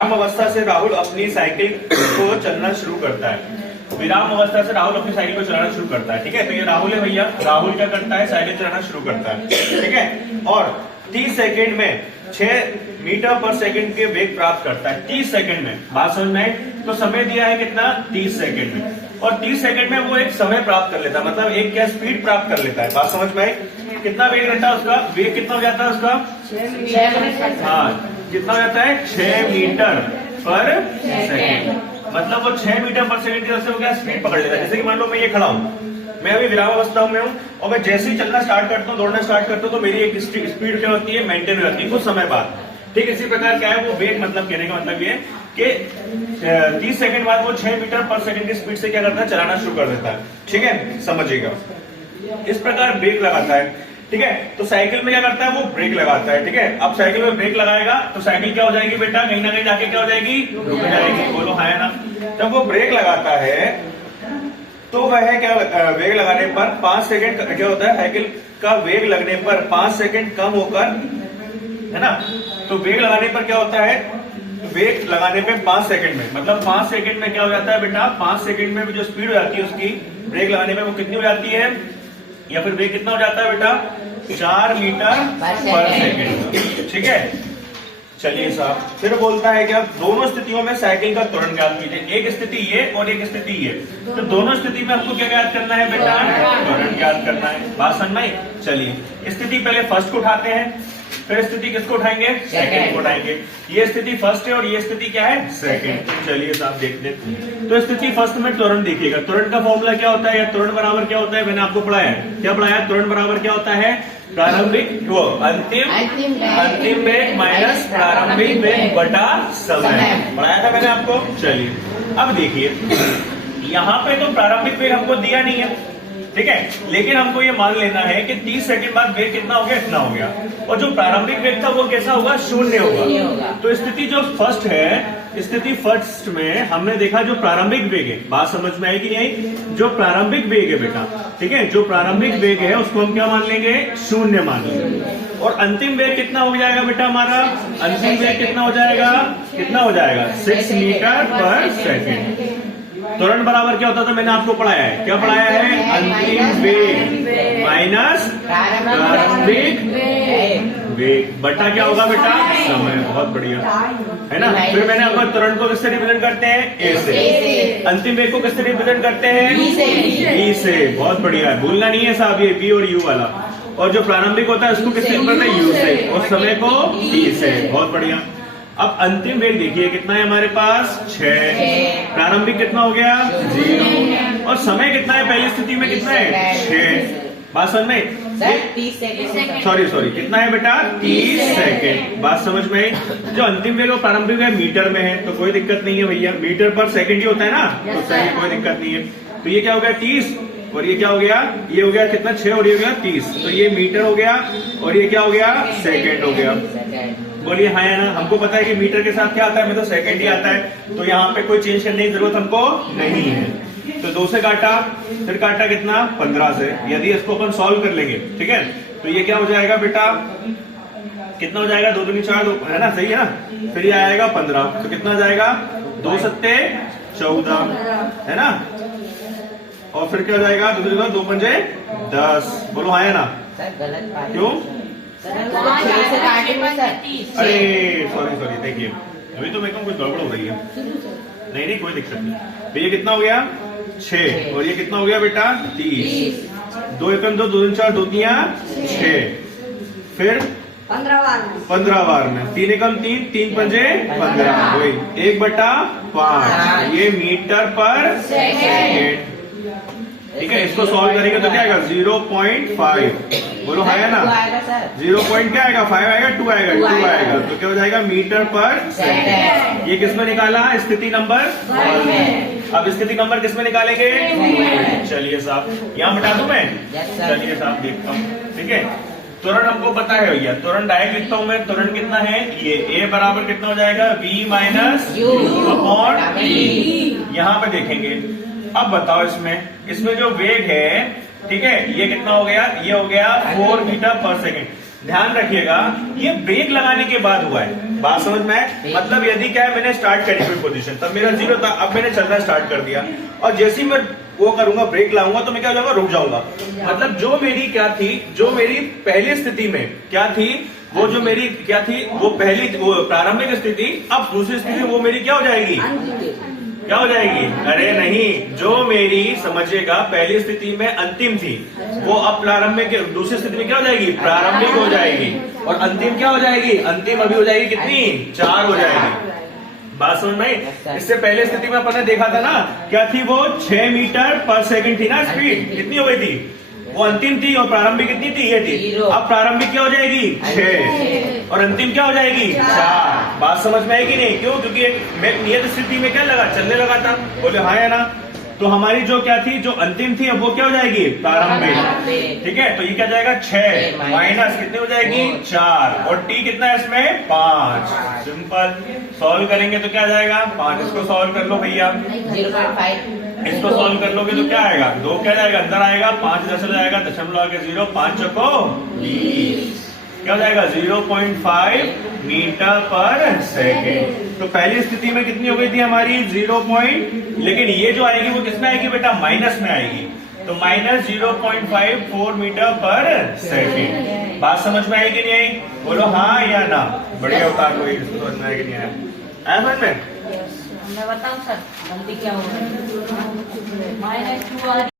विराम अवस्था से राहुल अपनी साइकिल को चलना शुरू करता है। विराम अवस्था से राहुल अपनी साइकिल को चलाना शुरू करता है। ठीक है, तो ये राहुल है भैया। राहुल क्या करता है? साइकिल चलाना शुरू करता है। ठीक है, और 30 सेकंड में 6 मीटर पर सेकंड के वेग प्राप्त करता है। 30 सेकंड में, बात समझ में आई? तो समय दिया है कितना? 30 सेकंड में, और 30 सेकंड में वो एक समय प्राप्त कर लेता है, मतलब एक क्या स्पीड प्राप्त कर लेता है। बात समझ में आई? कितना वेग रहता है उसका? वेग कितना हो जाता है उसका? 6 हाँ, कितना हो जाता है? 6 मीटर पर सेकंड। मतलब वो 6 मीटर पर सेकंड की वजह से वो क्या स्पीड पकड़ लेता है। जैसे कि मान लो मैं ये खड़ा हूँ, मैं अभी विराम अवस्था में हूँ, और मैं जैसे ही चलना स्टार्ट करता हूँ, दौड़ना स्टार्ट करता हूँ, तो मेरी एक स्पीड क्या होती है? मेंटेन हो जाती है कुछ समय बाद। ठीक, इसी प्रकार क्या है वो वेग, मतलब कहने का मतलब ये कि 30 सेकंड बाद वो 6 मीटर पर सेकंड की स्पीड से क्या करता है? चलाना शुरू कर देता है। ठीक है, समझिएगा। इस प्रकार ब्रेक लगाता है। ठीक है, तो साइकिल में क्या करता है? वो ब्रेक लगाता है। ठीक है, अब साइकिल में ब्रेक लगाएगा तो साइकिल क्या हो जाएगी बेटा? कहीं ना कहीं जाके क्या हो जाएगी? रुक जाएगी। बोलो हाँ या ना? जब वो ब्रेक लगाता है तो वह क्या वेग लगाने पर 5 सेकंड क्या होता है? साइकिल का वेग लगने पर 5 सेकंड कम होकर, है ना? तो वेग लगाने पर क्या होता है? वेग लगाने पे 5 सेकंड में, मतलब 5 सेकंड में क्या हो जाता है बेटा? 5 सेकंड में जो स्पीड हो जाती है उसकी ब्रेक लगाने में, वो कितनी हो जाती है? या फिर वेग कितना हो जाता है बेटा? 4 मीटर पर सेकंड। ठीक है, चलिए साहब, फिर बोलता है कि अब दोनों स्थितियों में साइकिल का त्वरण ज्ञात कीजिए। एक स्थिति ये और एक स्थिति ये, तो दोनों स्थिति में हमको क्या ज्ञात करना है बेटा? त्वरण ज्ञात करना है। बात समझ में आई? चलिए, स्थिति पहले फर्स्ट को उठाते हैं, फिर स्थिति किसको उठाएंगे? सेकंड को उठाएंगे। ये स्थिति फर्स्ट है और ये स्थिति क्या है? सेकंड। चलिए साहब देखते हैं। तो स्थिति फर्स्ट में त्वरण देखिएगा। त्वरण का फॉर्मूला क्या होता है? या त्वरण बराबर क्या होता है? मैंने आपको पढ़ाया है। क्या पढ़ाया? त्वरण बराबर क्या होता है? प्रारंभिक वो अंतिम वेग माइनस प्रारंभिक वेग बटा समय। पढ़ाया था मैंने आपको। चलिए, अब देखिए, यहाँ पे तो प्रारंभिक वेग हमको दिया नहीं है, ठीक है, लेकिन हमको ये मान लेना है कि 30 सेकंड बाद वेग कितना हो गया? इतना हो गया, और जो प्रारंभिक वेग था वो कैसा होगा? 0 होगा। तो स्थिति जो फर्स्ट है, स्थिति फर्स्ट में हमने देखा जो प्रारंभिक वेग है, बात समझ में आई कि नहीं आई? जो प्रारंभिक वेग है बेटा, ठीक है, जो प्रारंभिक वेग है उसको हम क्या मान लेंगे? 0 मान लेंगे। और अंतिम वेग कितना हो जाएगा बेटा हमारा? अंतिम वेग कितना हो जाएगा? कितना हो जाएगा? 6 मीटर पर सेकेंड। त्वरण बराबर क्या होता था? मैंने आपको पढ़ाया है। क्या पढ़ाया है? अंतिम वेग माइनस प्रारंभिक वेग बटा क्या होगा बेटा? समय। बहुत बढ़िया, है ना? फिर मैंने आपको त्वरण को किससे रिप्रेजेंट करते हैं? ए से। अंतिम वेग को किससे रिप्रेजेंट करते हैं? बी से। बहुत बढ़िया है, भूलना नहीं है साहब, ये बी और यू वाला। और जो प्रारंभिक होता है उसको किससे करते हैं? यू से, और समय को टी से। बहुत बढ़िया। अब अंतिम वेग देखिए कितना है हमारे पास? 6। प्रारंभिक कितना हो गया? 0। और समय कितना है? पहली स्थिति में कितना है? 6। बात समझ में? 30 सेकंड। सॉरी, कितना है बेटा? 30 सेकंड। बात समझ में आई? जो अंतिम वेग और प्रारंभिक है मीटर में है, तो कोई दिक्कत नहीं है भैया, मीटर पर सेकंड ही होता है ना, तो सही, कोई दिक्कत नहीं है। तो ये क्या हो गया? 30, और ये क्या हो गया? ये हो गया कितना? 6, और ये हो गया 30। तो ये मीटर हो गया, और ये क्या हो गया? सेकंड हो गया। बोलिए हाँ या ना? हमको पता है कि मीटर के साथ क्या आता है? हमें तो सेकंड ही आता है, तो यहाँ पे कोई चेंज करने की जरूरत हमको नहीं है। तो 2 से काटा, फिर काटा कितना? 15 से। यदि इसको अपन सॉल्व कर लेंगे, ठीक है, तो ये क्या हो जाएगा बेटा? कितना हो जाएगा? 2 दूनी 4, है ना? सही है ना? फिर ये आएगा 15, तो कितना जाएगा? 2 सत्ते 14, है ना? और फिर क्या हो जाएगा? 2 पंजे 10। बोलो हाँ या ना? क्यों? अरे सॉरी, देखिए अभी तो मेरे को कुछ गड़बड़ हो रही है। नहीं, कोई दिक्कत नहीं। तो ये कितना हो गया? 6, और ये कितना हो गया बेटा? 30। 2 एकम 2, 2 4, 2 तिया 6, फिर 15 बार में 3 एकम 3, 3 पंजे 15, वही 1/5। ये मीटर पर सेकेंड। ठीक है, इसको सॉल्व करेंगे तो क्या आएगा? 0.5। बोलो है ना? 0 क्या आएगा? 5 आएगा, 2 आएगा, 2 आएगा, तो क्या हो जाएगा? मीटर पर सेकंड। ये किसमें निकाला? स्थिति नंबर 1 में। अब स्थिति नंबर किसमें निकालेंगे? चलिए साहब, यहाँ बता दूं मैं? चलिए साहब देखता हूँ। ठीक है, त्वरण हमको पता है भैया, त्वरण डायरेक्ट लिखता हूँ मैं। त्वरण कितना है? ये A बराबर कितना हो जाएगा? V minus U upon T। यहाँ पे देखेंगे। अब बताओ, इसमें जो वेग है, ठीक है, ये कितना हो गया? ये हो गया 4 मीटर पर सेकंड। ध्यान रखिएगा, ये ब्रेक लगाने के बाद हुआ है। बात समझ में है? मतलब यदि क्या है, मैंने स्टार्ट करी कोई पोजीशन, तब मेरा 0 था, अब मैंने चलना स्टार्ट कर दिया, और जैसे ही मैं वो करूंगा, ब्रेक लाऊंगा, तो मैं क्या हो जाऊंगा, रुक जाऊंगा। मतलब जो मेरी क्या थी, जो मेरी पहली स्थिति में क्या थी, वो जो मेरी क्या थी, वो पहली वो प्रारंभिक स्थिति, अब दूसरी स्थिति वो मेरी क्या हो जाएगी, क्या हो जाएगी? अरे नहीं, जो मेरी समझिएगा पहली स्थिति में अंतिम थी, वो अब प्रारंभिक, दूसरी स्थिति में क्या हो जाएगी, प्रारंभिक हो जाएगी, और अंतिम क्या हो जाएगी, अंतिम अभी हो जाएगी कितनी, 4 हो जाएगी। बात समझ में? इससे पहले स्थिति में अपन ने देखा था ना, क्या थी वो, 6 मीटर पर सेकंड थी ना स्पीड, कितनी हो गई थी, वो अंतिम थी, और प्रारंभिक कितनी थी, ये थी। अब प्रारंभिक क्या हो जाएगी, 6, और अंतिम क्या हो जाएगी, 4। बात समझ में आई कि नहीं? क्यों? क्योंकि एक नियत स्थिति में क्या लगा, चलने लगा था। बोले हाँ या ना? तो हमारी जो क्या थी, जो अंतिम थी, अब वो क्या हो जाएगी, प्रारंभिक। ठीक है, तो ये क्या जाएगा, 6 माइनस कितनी हो जाएगी, 4, और टी कितना है इसमें, 5। सिंपल सॉल्व करेंगे तो क्या जाएगा, 5। इसको सॉल्व कर लो भैया, 0.5। इसको सॉल्व कर लोगे तो क्या आएगा, 2 क्या जाएगा, अंदर आएगा, 5 दशमलव जाएगा, दशमलव आगे 0, 5 चौको 20, क्या हो जाएगा, 0.5 मीटर पर सेकेंड। तो पहली स्थिति में कितनी हो गई थी हमारी, 0. लेकिन ये जो आएगी वो किसमें आएगी बेटा, माइनस में आएगी, तो माइनस 0.54 मीटर पर सेकेंड। बात समझ में आएगी नहीं आई? बोलो हाँ या ना। बढ़िया होता कोई, समझ में आएगी नहीं आया? आया समझ में? मैं बताऊं सर, गलती क्या हो रही है, -2